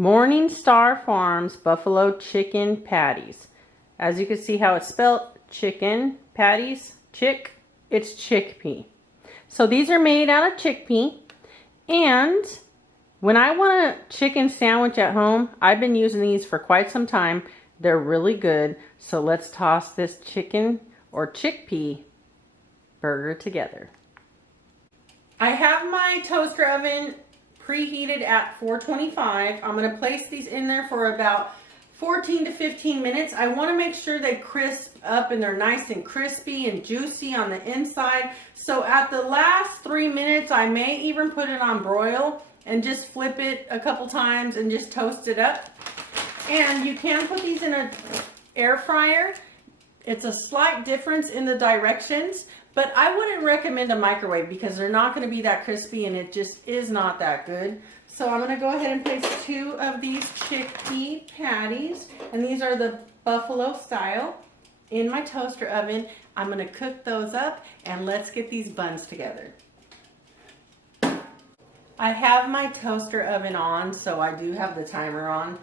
Morning Star Farms Buffalo Chicken Patties. As you can see how it's spelled, chicken, patties, it's chickpea. So these are made out of chickpea. And when I want a chicken sandwich at home, I've been using these for quite some time. They're really good. So let's toss this chicken or chickpea burger together. I have my toaster oven preheated at 425. I'm going to place these in there for about 14 to 15 minutes. I want to make sure they crisp up and they're nice and crispy and juicy on the inside. So at the last 3 minutes, I may even put it on broil and just flip it a couple times and just toast it up. And you can put these in an air fryer. It's a slight difference in the directions, but I wouldn't recommend a microwave because they're not going to be that crispy and it just is not that good. So I'm going to go ahead and place 2 of these chickpea patties, and these are the buffalo style, in my toaster oven. I'm going to cook those up and let's get these buns together. I have my toaster oven on, so I do have the timer on.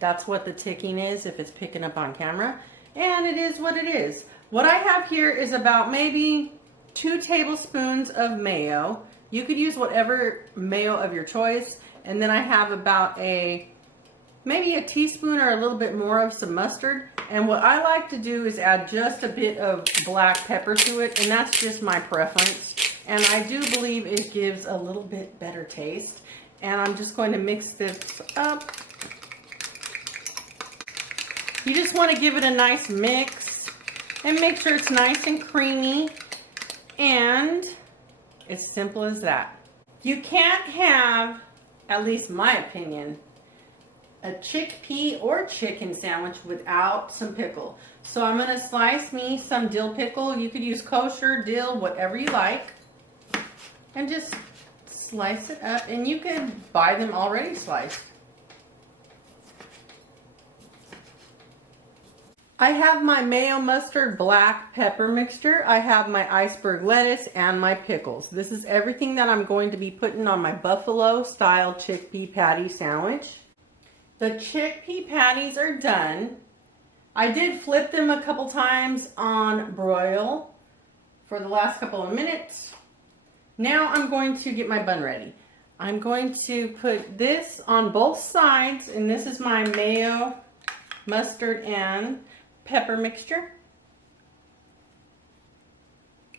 That's what the ticking is if it's picking up on camera. And it is what it is. What I have here is about maybe 2 tablespoons of mayo. You could use whatever mayo of your choice. And then I have about maybe a teaspoon or a little bit more of some mustard. And what I like to do is add just a bit of black pepper to it. And that's just my preference. And I do believe it gives a little bit better taste. And I'm just going to mix this up. You just want to give it a nice mix and make sure it's nice and creamy, and it's simple as that. You can't have, at least my opinion, a chickpea or chicken sandwich without some pickle. So I'm going to slice me some dill pickle. You could use kosher, dill, whatever you like, and just slice it up, and you could buy them already sliced. I have my mayo mustard black pepper mixture. I have my iceberg lettuce and my pickles. This is everything that I'm going to be putting on my buffalo style chickpea patty sandwich. The chickpea patties are done. I did flip them a couple times on broil for the last couple of minutes. Now I'm going to get my bun ready. I'm going to put this on both sides, and this is my mayo, mustard, and pepper mixture.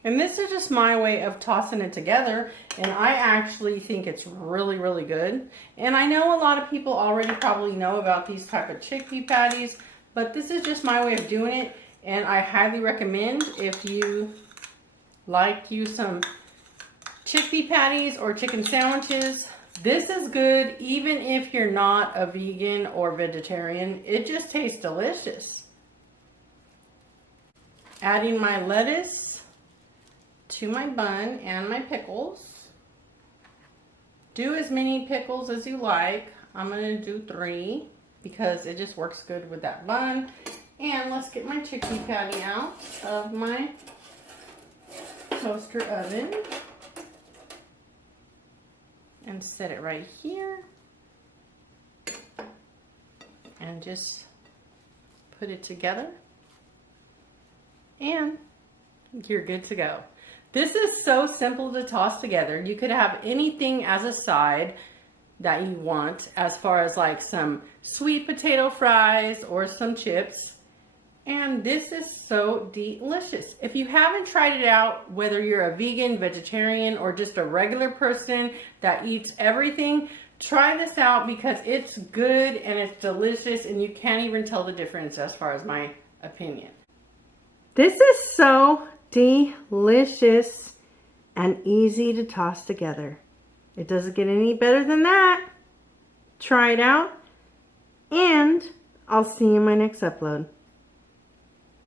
And this is just my way of tossing it together, and I actually think it's really, really good. And I know a lot of people already probably know about these type of chickpea patties, but this is just my way of doing it, and I highly recommend if you like some chickpea patties or chicken sandwiches. This is good even if you're not a vegan or vegetarian. It just tastes delicious. Adding my lettuce to my bun and my pickles. Do as many pickles as you like. I'm going to do 3 because it just works good with that bun. And let's get my chickpea patty out of my toaster oven and set it right here and just put it together. And you're good to go. This is so simple to toss together. You could have anything as a side that you want, as far as like some sweet potato fries or some chips. And this is so delicious. If you haven't tried it out, whether you're a vegan, vegetarian, or just a regular person that eats everything, try this out because it's good and it's delicious, and you can't even tell the difference as far as my opinion. This is so delicious and easy to toss together. It doesn't get any better than that. Try it out, and I'll see you in my next upload.